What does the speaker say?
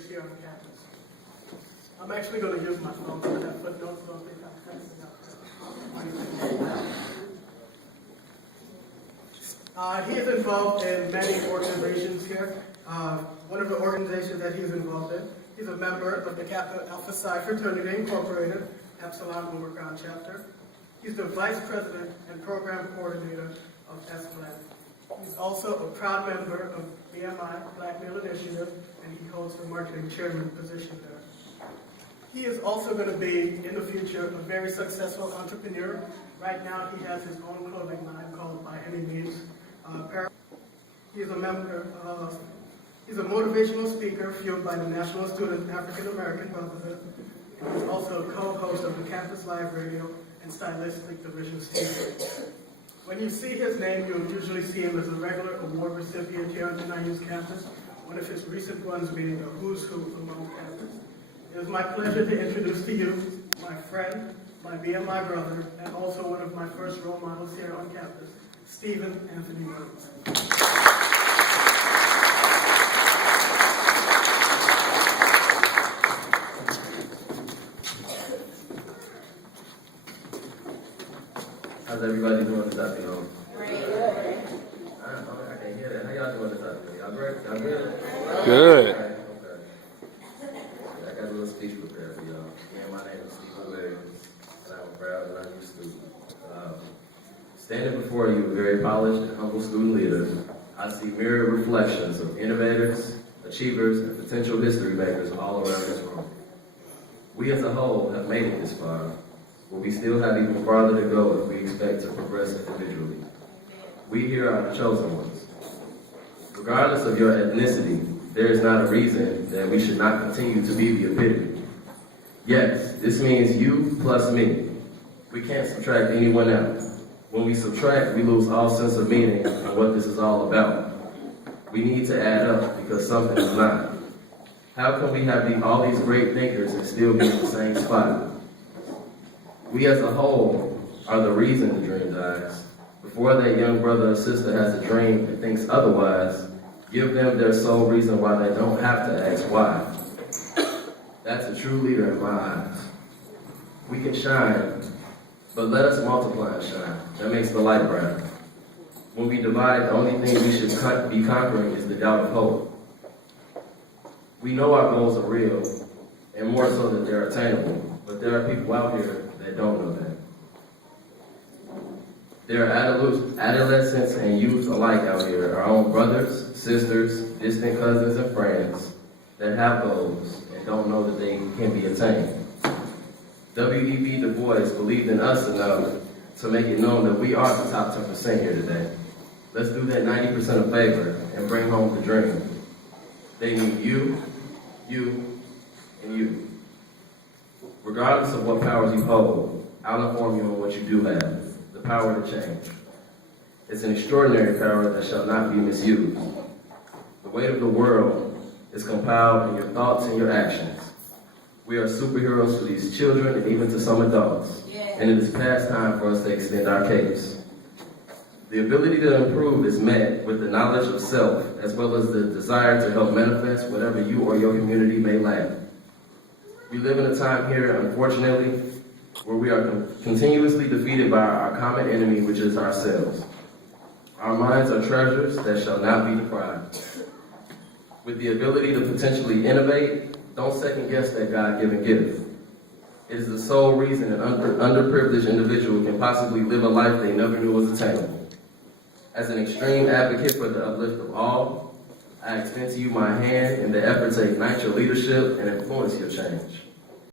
introduce here on campus. I'm actually going to use my phone to have footnotes, so I think I'm passing out. He is involved in many organizations here. One of the organizations that he's involved in, he's a member of the Kappa Alpha Psi Fraternity Incorporated, Epsilon Overground Chapter. He's the Vice President and Program Coordinator of SBLAC. He's also a proud member of BMI, Black Male Initiative, and he holds the Marketing Chairman position there. He is also going to be, in the future, a very successful entrepreneur. Right now, he has his own clothing line called By Any Means. He's a member of, he's a motivational speaker fueled by the National Student African American Brotherhood. And he's also a co-host of the Campus Live Radio and Stylistic Division Speaker. When you see his name, you'll usually see him as a regular award recipient here on the NIU's campus, one of his recent ones being a who's who among campus. It is my pleasure to introduce to you my friend, my BMI brother, and also one of my first role models here on campus, Stephen Anthony Rhodes. How's everybody doing this afternoon? Great. I can't hear that. How y'all doing this afternoon? Y'all great? Y'all good? Good. Okay. I got a little speech prepared for y'all. Yeah, my name is Stephen Williams, and I'm a proud and unused student. Standing before you, a very polished and humble student leader, I see mirrored reflections of innovators, achievers, and potential history makers all around this room. We as a whole have made it this far, but we still have even farther to go if we expect to progress individually. We here are the chosen ones. Regardless of your ethnicity, there is not a reason that we should not continue to be the epitome. Yes, this means you plus me. We can't subtract anyone else. When we subtract, we lose all sense of meaning and what this is all about. We need to add up because something is not. How can we have all these great thinkers and still be in the same spot? We as a whole are the reason the dream dies. Before that young brother or sister has a dream and thinks otherwise, give them their sole reason why they don't have to ask why. That's a true leader in my eyes. We can shine, but let us multiply and shine. That makes the light brighter. When we divide, the only thing we should be conquering is the doubt of hope. We know our goals are real, and more so that they're attainable, but there are people out here that don't know that. There are adolescents and youth alike out here, our own brothers, sisters, distant cousins, and friends that have goals and don't know that they can be attained. W.E.B. Du Bois believed in us enough to make it known that we are the top 10% here today. Let's do that 90% a favor and bring home the dream. They need you, and you. Regardless of what powers you hold, I'll inform you on what you do have, the power to change. It's an extraordinary power that shall not be misused. The weight of the world is compiled in your thoughts and your actions. We are superheroes to these children and even to some adults, and it is past time for us to extend our capes. The ability to improve is met with the knowledge of self, as well as the desire to help manifest whatever you or your community may lack. We live in a time here, unfortunately, where we are continuously defeated by our common enemy, which is ourselves. Our minds are treasures that shall not be deprived. With the ability to potentially innovate, don't second guess that God-given gift. It is the sole reason an underprivileged individual can possibly live a life they never knew was attainable. As an extreme advocate for the uplift of all, I extend to you my hand in the effort to ignite your leadership and influence your change.